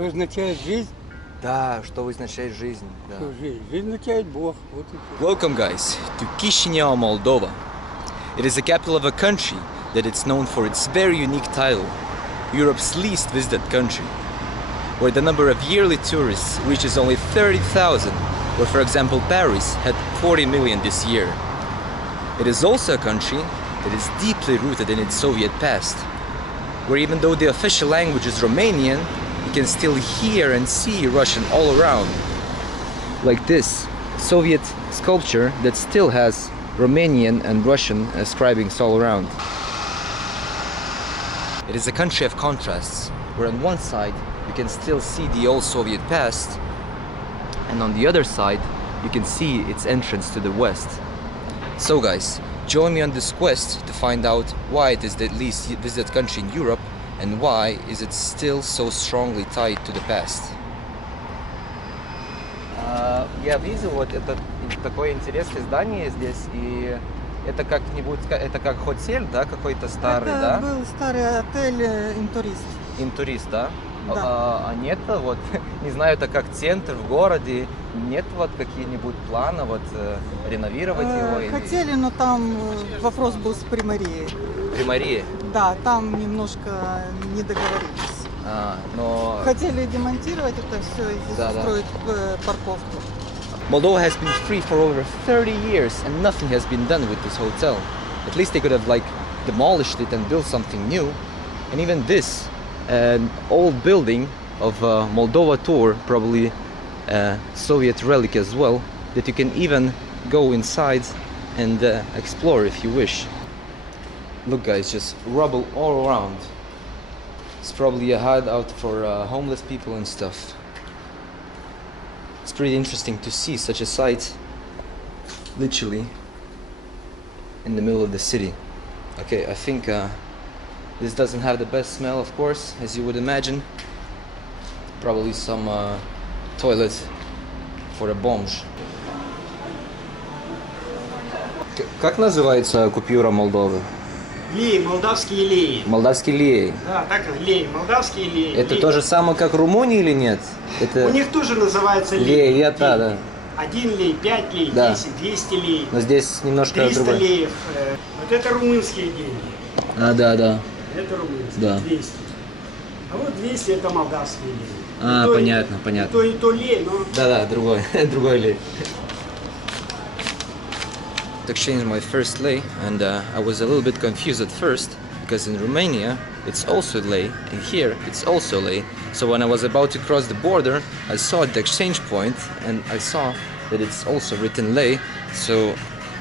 Что означает жизнь? Да, что означает жизнь. Да. Что жизнь? Жизнь означает Бог. Вот и всё. Welcome, guys, to Chisinau, Moldova. It is the capital of a country that it's known for its very unique title, Europe's least visited country, where the number of yearly tourists reaches only 30,000, where, for example, Paris had 40 million this year. It is also a country that is deeply rooted in its Soviet past, where even though the official language is Romanian, you can still hear and see Russian all around. Like this Soviet sculpture that still has Romanian and Russian scribings all around. It is a country of contrasts, where on one side you can still see the old Soviet past, and on the other side you can see its entrance to the west. So guys, join me on this quest to find out why it is the least visited country in Europe and why is it still so strongly tied to the past. Я видел вот это такое интересное здание здесь, и это как-нибудь, это как хотель, да, какой-то старый, да? Это был старый отель «Интурист». Интурист, да? Да. А нет, вот, не знаю, это как центр в городе, нет вот какие-нибудь планы вот реновировать его? Хотели, но там вопрос был с примарией. Примария? Да, там немножко не договорились. Но... Хотели демонтировать это все и здесь устроить парковку. Moldova has been free for over 30 years and nothing has been done with this hotel. At least they could have like demolished it and built something new. And even this, an old building of Moldova tour, probably a Soviet relic as well, that you can even go inside and explore if you wish. Look guys, just rubble all around. It's probably a hideout for homeless people and stuff. It's pretty interesting to see such a sight literally in the middle of the city. Okay, I think this doesn't have the best smell, of course, as you would imagine. Probably some toilet for a бомж. Как называется купюра Молдовы? Лей, молдавские леи. Молдавский лей. Да, так лей, молдавские леи. Это лей. то же самое, как в Румынии или нет? Это... У них тоже называется лей. лей. Да. 1 лей, 5 лей, да. 10, 200 лей. Но здесь немножко 300 другое. леев. Вот это румынские деньги. Да. Это румынские, Да. 200. А вот 200 это молдавские леи. Понятно. И то лей, но... Да, другой лей. Exchanged my first lei, and I was a little bit confused at first because in Romania it's also lei and here it's also lei. So when I was about to cross the border, I saw the exchange point and I saw that it's also written lei. So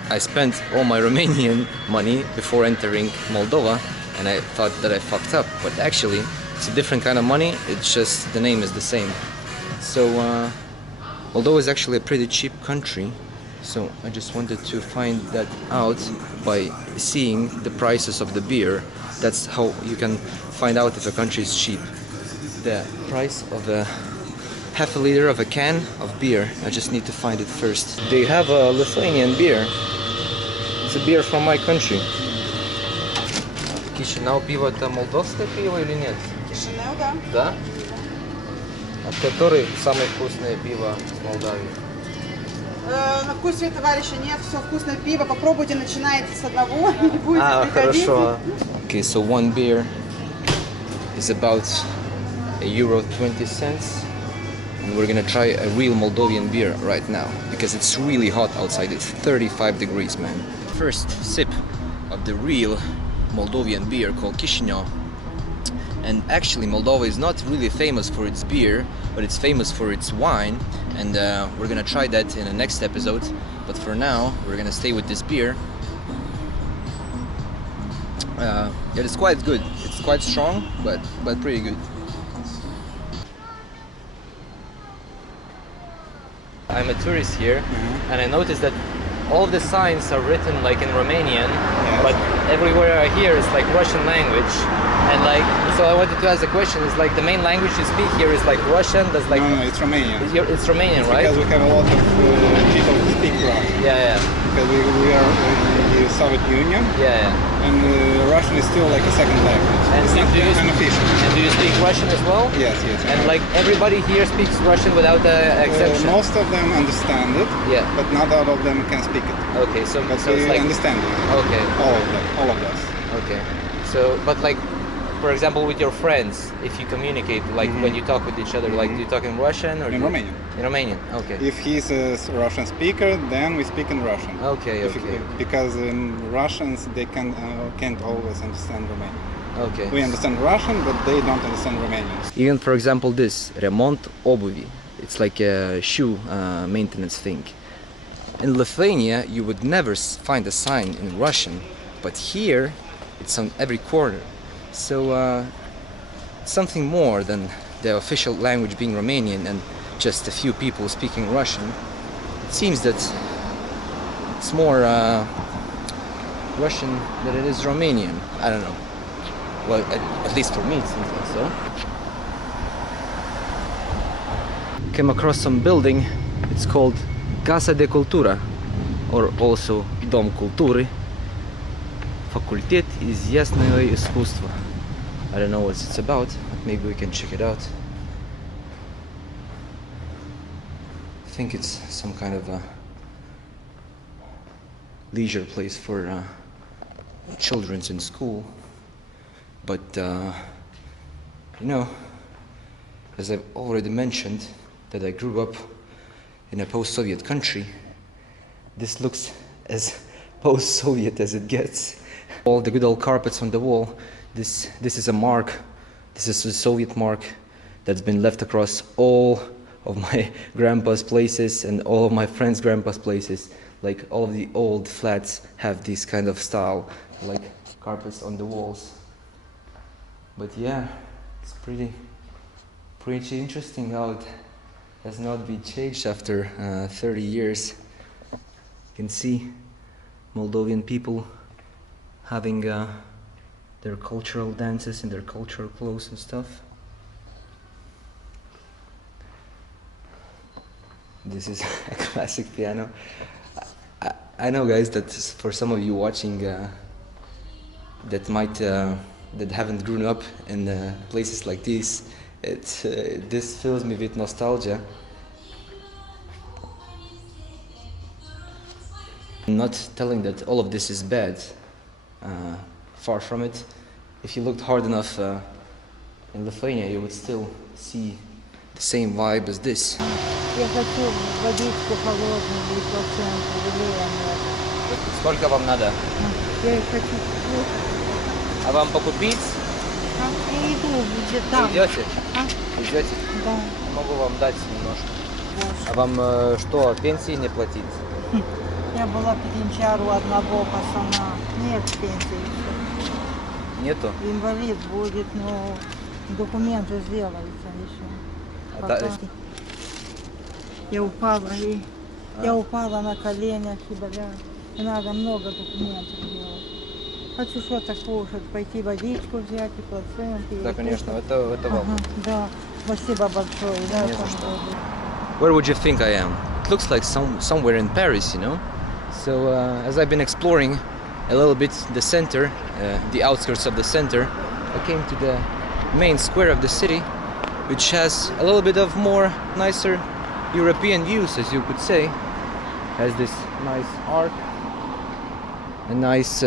I spent all my Romanian money before entering Moldova, and I thought that I fucked up, but actually it's a different kind of money. It's just the name is the same. So Moldova is actually a pretty cheap country. So I just wanted to find that out by seeing the prices of the beer. That's how you can find out if a country is cheap. The price of a half a liter of a can of beer. I just need to find it first. They have a Lithuanian beer. It's a beer from my country. Chisinau пиво это молдовское пиво или нет? Chisinau, да. Да? А который самое вкусное пиво в Молдавии? На вкусе товарища нет, все вкусное пиво. Попробуйте, начинайте с одного, не будете приходить. Хорошо. Okay, so one beer is about €1.20, and we're gonna try a real Moldovan beer right now because it's really hot outside. It's 35 degrees, man. First sip of the real Moldovan beer called Chisinau. And actually Moldova is not really famous for its beer, but it's famous for its wine, and we're gonna try that in the next episode. But for now we're gonna stay with this beer. It is quite good. It's quite strong, but pretty good. I'm a tourist here, and I noticed that all the signs are written like in Romanian, but everywhere I hear is like Russian language. And like, so I wanted to ask the question: is like the main language you speak here is like Russian? Does like No, it's Romanian. It's Romanian, right? Because we have a lot of people who speak Russian. Yeah. Because we are Soviet Union, Yeah. and Russian is still like a second language. And It's not do you unofficial. And do you speak Russian as well? Yes, yes. And like everybody here speaks Russian without exception. Most of them understand it, Yeah. but not all of them can speak it. Okay, so But so we it's like understand it. okay, All of us. okay. So but like, for example, with your friends, if you communicate, like when you talk with each other, like do you talk in Russian or In Romanian. In Romanian, okay. If he's a Russian speaker, then we speak in Russian. Okay, okay. Because Russians, they can't always understand Romanian. Okay. We understand Russian, but they don't understand Romanian. Even for example this, ремонт обуви. It's like a shoe maintenance thing. In Lithuania, you would never find a sign in Russian, but here, it's on every corner. So, something more than the official language being Romanian and just a few people speaking Russian. It seems that it's more Russian than it is Romanian. I don't know. Well, at least for me, it seems like so. Came across some building. It's called Casa de Cultura, or also Dom Kultury. Факультет изящного искусства. I don't know what it's about, but maybe we can check it out. I think it's some kind of a leisure place for children in school. But you know, as I've already mentioned, that I grew up in a post-Soviet country, this looks as post-Soviet as it gets. All the good old carpets on the wall, this is a mark, this is a Soviet mark that's been left across all of my grandpa's places and all of my friends' grandpa's places. Like all of the old flats have this kind of style, like carpets on the walls. But yeah, it's pretty interesting how it has not been changed after 30 years. You can see Moldovan people having their cultural dances in their cultural clothes and stuff. This is a classic piano. I know, guys, that for some of you watching that haven't grown up in places like this, this fills me with nostalgia. I'm not telling that all of this is bad. Far from it. If you looked hard enough in Lithuania, you would still see the same vibe as this. Я хочу водичку холодную и плаценту, велея. Сколько вам надо? Я их хочу слушать. А вам покупить? Я иду где там. Идете? А? Идете? Да. Могу вам дать немножко. А вам что, пенсии не платить? Я была пятинчару одного пацана. Нет пенсии еще. Нету? Инвалид будет, но документы сделаются еще. А да- Пока. Я упала на коленях и бля. И надо много документов делать. Хочу что-то кушать, пойти водичку взять и плаценты. Да, и конечно, кушать. это вам. Ага, да. Спасибо большое. Да, Не за там что. буду. Where would you think I am? It looks like somewhere in Paris, you know? So as I've been exploring a little bit the center, the outskirts of the center, I came to the main square of the city, which has a little bit of more nicer European views, as you could say. Has this nice arc, a nice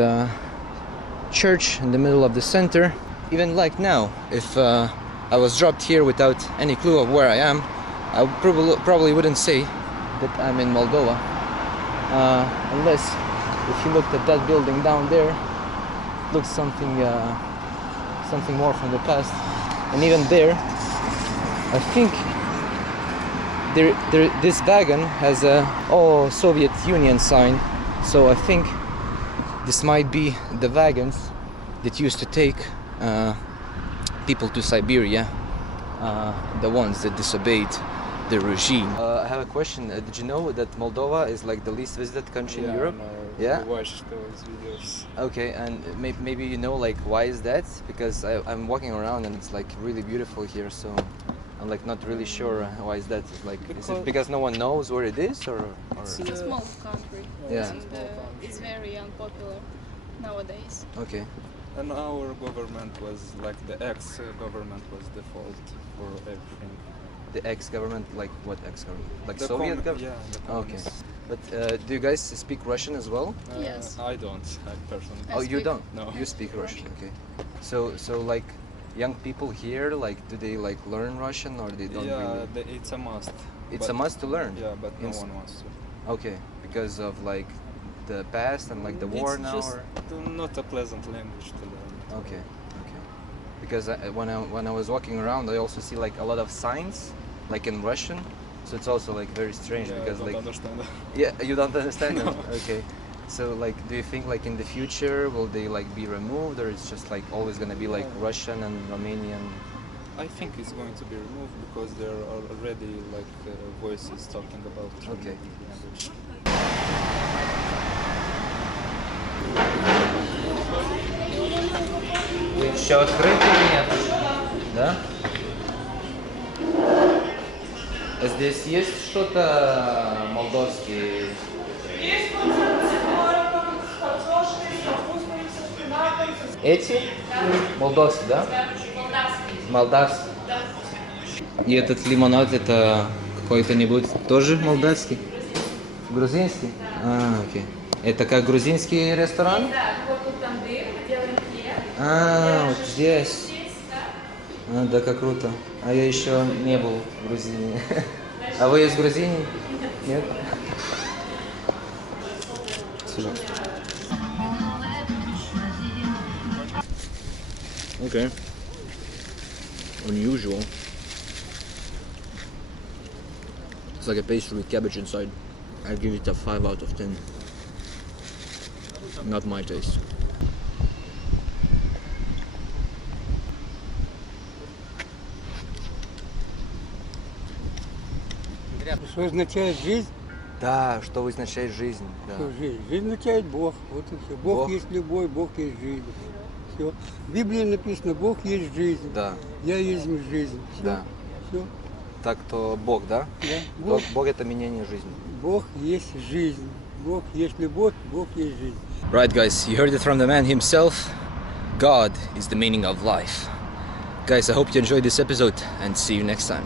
church in the middle of the center. Even like now, if I was dropped here without any clue of where I am, I probably wouldn't say that I'm in Moldova, unless if you looked at that building down there, it looks something more from the past. And even there, I think this wagon has a Soviet Union sign, so I think this might be the wagons that used to take people to Siberia, the ones that disobeyed the regime. I have a question. Did you know that Moldova is like the least visited country in Europe? Yeah. I watched those videos. Okay, and maybe you know like why is that? Because I'm walking around and it's like really beautiful here, so I'm like not really sure why is that. Like, is it Because- because no one knows where it is, or? It's It's a small country. Yeah. And it's very unpopular nowadays. Okay. And our government was like the ex-government was the fault for everything. The ex-government, like what ex-government? Like The Soviet commun- government? Yeah, the Okay. communists. But do you guys speak Russian as well? Yes. I don't. I personally. I Oh, you speak- don't? No. You speak Russian, okay. So like young people here, like do they like learn Russian or they don't Yeah, really? it's a must. It's a but- must to learn. Yeah, but no In s- one wants to. Okay, because of like the past and like the war It's now. just Or? not a pleasant language to learn. Okay, okay. Because when I was walking around, I also see like a lot of signs, like in Russian. So it's also like very strange Yeah, because I don't like understand. yeah, you don't understand them. No. Okay. So like, do you think like in the future will they like be removed, or it's just like always gonna be like Russian and Romanian? I think it's going to be removed because there are already like voices talking about Okay. language. Еще открытый или нет? Да? А здесь есть что-то молдовский? Есть творогом, с картошкой, с капустой, со шпинатом. Эти? Молдовский, да? Молдавский. И этот лимонад это какой-то-нибудь тоже молдавский? Грузинский? А, окей. Это как грузинский ресторан? Да, вот тут тандыр, мы делаем хлеб. А, вот здесь. А, да, как круто. А я еще не был в Грузии. А вы из Грузии? Нет? Okay. Unusual. It's like a pastry with cabbage inside. I give it a 5 out of 10. Not my taste. Что означает жизнь? Да, что означает жизнь. Что Да. жизнь? Жизнь означает Бог. Вот и все. Бог, Бог. есть любовь, Бог есть жизнь. Все. В Библии написано, Бог есть жизнь. Да, Я есть жизнь. Все. да. Все. Так то Бог, да? Да. Бог, Бог, Бог это менение жизни. Бог есть жизнь. Бог есть любовь, Бог есть жизнь. Right, guys, you heard it from the man himself. God is the meaning of life. Guys, I hope you enjoyed this episode and see you next time.